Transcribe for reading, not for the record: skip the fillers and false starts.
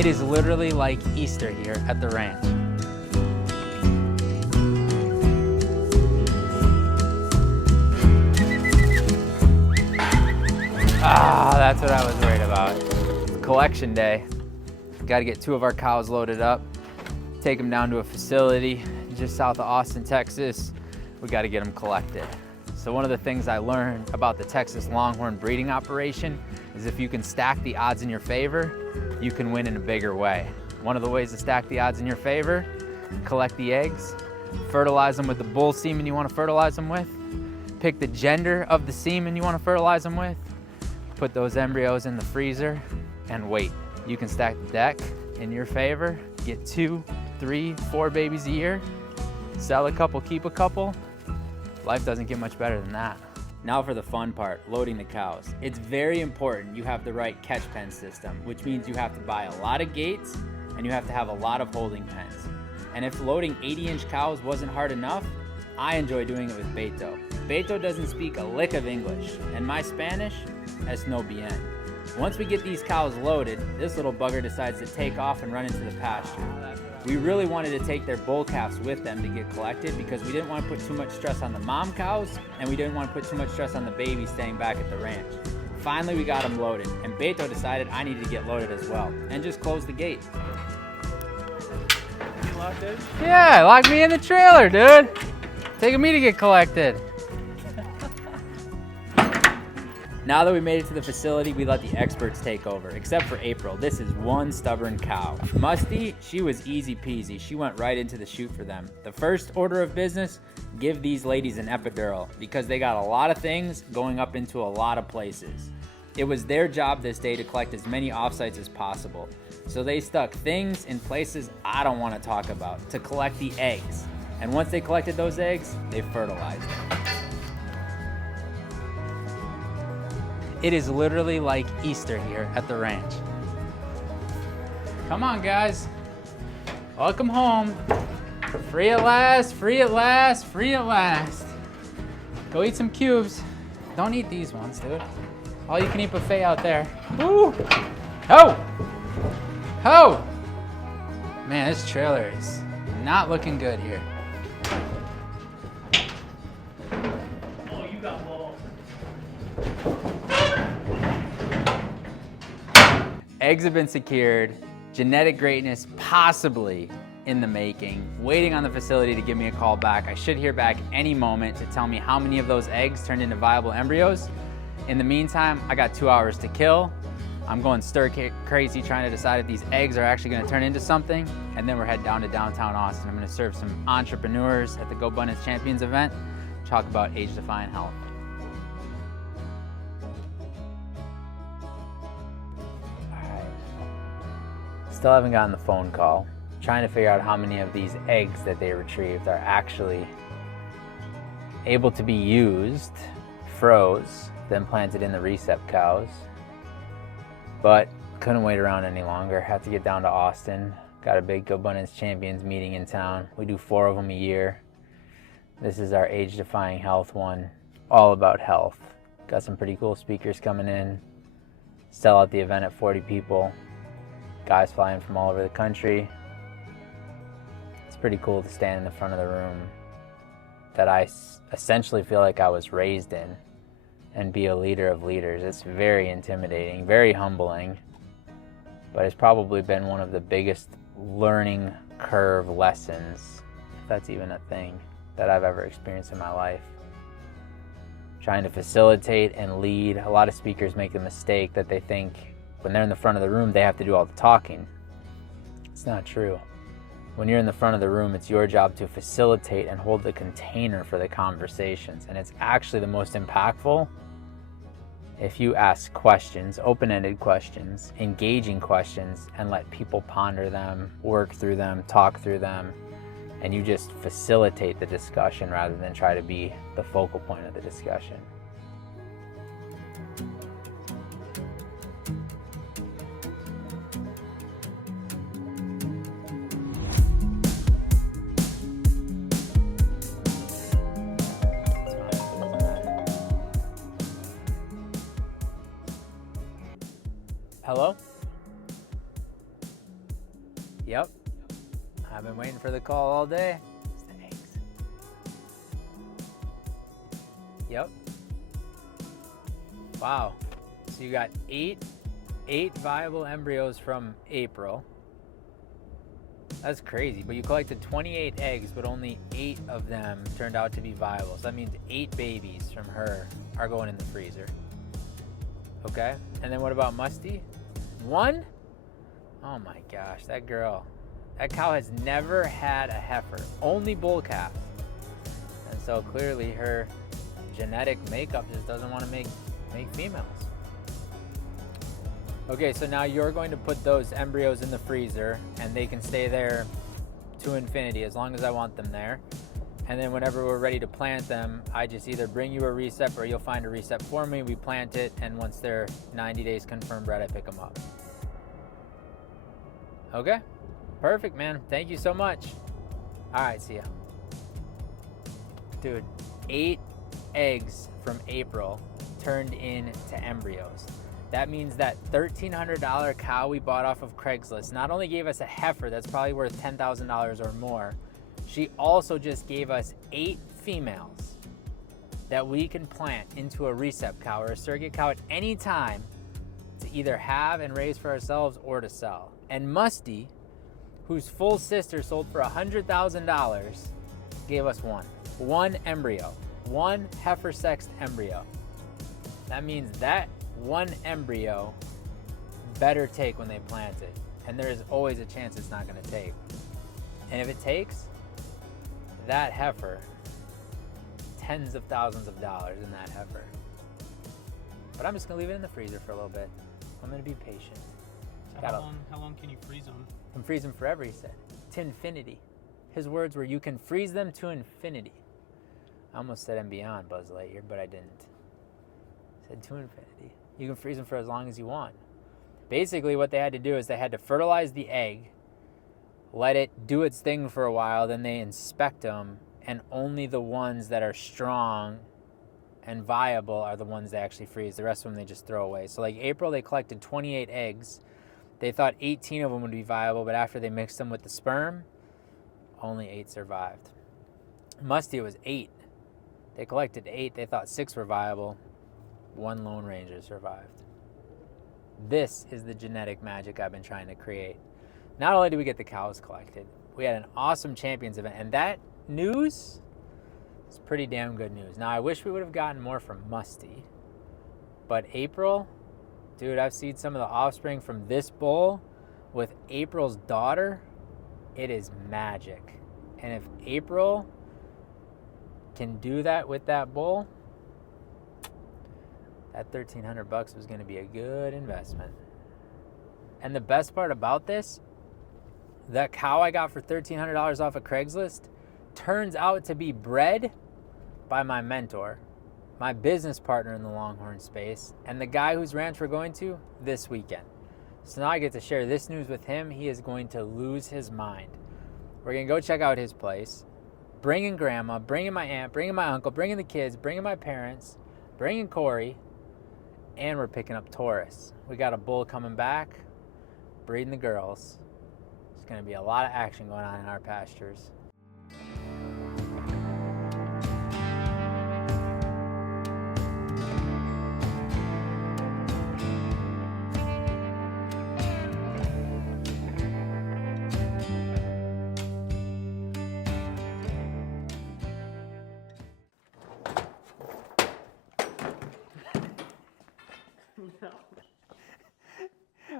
It is literally like Easter here at the ranch. Ah, that's what I was worried about. It's collection day. Got to get 2 of our cows loaded up, take them down to a facility just south of Austin, Texas. We got to get them collected. So one of the things I learned about the Texas Longhorn breeding operation is if you can stack the odds in your favor, you can win in a bigger way. One of the ways to stack the odds in your favor, collect the eggs, fertilize them with the bull semen you want to fertilize them with, pick the gender of the semen you want to fertilize them with, put those embryos in the freezer, and wait. You can stack the deck in your favor, get 2, 3, 4 babies a year, sell a couple, keep a couple. Life doesn't get much better than that. Now for the fun part, loading the cows. It's very important you have the right catch pen system, which means you have to buy a lot of gates and you have to have a lot of holding pens. And if loading 80-inch cows wasn't hard enough, I enjoy doing it with Beto. Beto doesn't speak a lick of English, and my Spanish es no bien. Once we get these cows loaded, this little bugger decides to take off and run into the pasture. We really wanted to take their bull calves with them to get collected because we didn't want to put too much stress on the mom cows and we didn't want to put too much stress on the babies staying back at the ranch. Finally, we got them loaded, and Beto decided I needed to get loaded as well and just closed the gate. You locked in? Yeah, lock me in the trailer, dude. Taking me to get collected. Now that we made it to the facility, we let the experts take over, except for April. This is one stubborn cow. Musty, she was easy peasy. She went right into the chute for them. The first order of business, give these ladies an epidural because they got a lot of things going up into a lot of places. It was their job this day to collect as many offsites as possible. So they stuck things in places I don't want to talk about to collect the eggs. And once they collected those eggs, they fertilized them. It is literally like Easter here at the ranch. Come on, guys. Welcome home. Free at last, free at last, free at last. Go eat some cubes. Don't eat these ones, dude. All you can eat buffet out there. Woo! Ho! Ho! Man, this trailer is not looking good here. Oh, you got balls. Eggs have been secured, genetic greatness possibly in the making, waiting on the facility to give me a call back. I should hear back any moment to tell me how many of those eggs turned into viable embryos. In the meantime, I got 2 hours to kill. I'm going stir crazy trying to decide if these eggs are actually gonna turn into something, and then we're heading down to downtown Austin. I'm gonna serve some entrepreneurs at the Go Abundance Champions event, talk about age-defying health. Still haven't gotten the phone call. Trying to figure out how many of these eggs that they retrieved are actually able to be used, froze, then planted in the recep cows. But couldn't wait around any longer. Have to get down to Austin. Got a big Go Abundance Champions meeting in town. We do 4 of them a year. This is our age-defying health one, all about health. Got some pretty cool speakers coming in. Sell out the event at 40 people. Guys flying from all over the country. It's pretty cool to stand in the front of the room that I essentially feel like I was raised in and be a leader of leaders. It's very intimidating, very humbling, but it's probably been one of the biggest learning curve lessons, if that's even a thing, that I've ever experienced in my life. Trying to facilitate and lead. A lot of speakers make the mistake that they think when they're in the front of the room, they have to do all the talking. It's not true. When you're in the front of the room, it's your job to facilitate and hold the container for the conversations. And it's actually the most impactful if you ask questions, open-ended questions, engaging questions, and let people ponder them, work through them, talk through them, and you just facilitate the discussion rather than try to be the focal point of the discussion. Hello? Yep. I've been waiting for the call all day. It's the eggs. Yep. Wow. So you got eight viable embryos from April. That's crazy. But you collected 28 eggs, but only 8 of them turned out to be viable. So that means 8 babies from her are going in the freezer. Okay. And then what about Musty? 1? Oh my gosh, that girl. That cow has never had a heifer, only bull calves. And so clearly her genetic makeup just doesn't want to make females. Okay, so now you're going to put those embryos in the freezer and they can stay there to infinity as long as I want them there. And then whenever we're ready to plant them, I just either bring you a recep or you'll find a recep for me, we plant it, and once they're 90 days confirmed bred, I pick them up. Okay? Perfect, man. Thank you so much. All right, see ya. Dude, 8 eggs from April turned into embryos. That means that $1,300 cow we bought off of Craigslist not only gave us a heifer that's probably worth $10,000 or more, she also just gave us 8 females that we can plant into a recep cow or a surrogate cow at any time to either have and raise for ourselves or to sell. And Musty, whose full sister sold for $100,000, gave us one embryo, one heifer sexed embryo. That means that one embryo better take when they plant it. And there is always a chance it's not gonna take. And if it takes, that heifer, tens of thousands of dollars in that heifer. But I'm just gonna leave it in the freezer for a little bit. I'm gonna be patient. So how long can you freeze them? I can freeze them forever, he said. To infinity. His words were, you can freeze them to infinity. I almost said and beyond, Buzz Lightyear, but I didn't. I said to infinity. You can freeze them for as long as you want. Basically, what they had to do is they had to fertilize the egg, let it do its thing for a while, then they inspect them, and only the ones that are strong and viable are the ones they actually freeze. The rest of them they just throw away. So like April, they collected 28 eggs. They thought 18 of them would be viable, but after they mixed them with the sperm, only 8 survived. Musty, it was 8. They collected 8. They thought 6 were viable. 1 Lone Ranger survived. This is the genetic magic I've been trying to create. Not only did we get the cows collected, we had an awesome champions event, and that news is pretty damn good news. Now, I wish we would have gotten more from Musty, but April, dude, I've seen some of the offspring from this bull with April's daughter. It is magic. And if April can do that with that bull, that $1,300 was going to be a good investment. And the best part about this, that cow I got for $1,300 off of Craigslist turns out to be bred by my mentor, my business partner in the Longhorn space, and the guy whose ranch we're going to this weekend. So now I get to share this news with him. He is going to lose his mind. We're going to go check out his place, bringing grandma, bringing my aunt, bringing my uncle, bringing the kids, bringing my parents, bringing Corey, and we're picking up Taurus. We got a bull coming back, breeding the girls. There's going to be a lot of action going on in our pastures.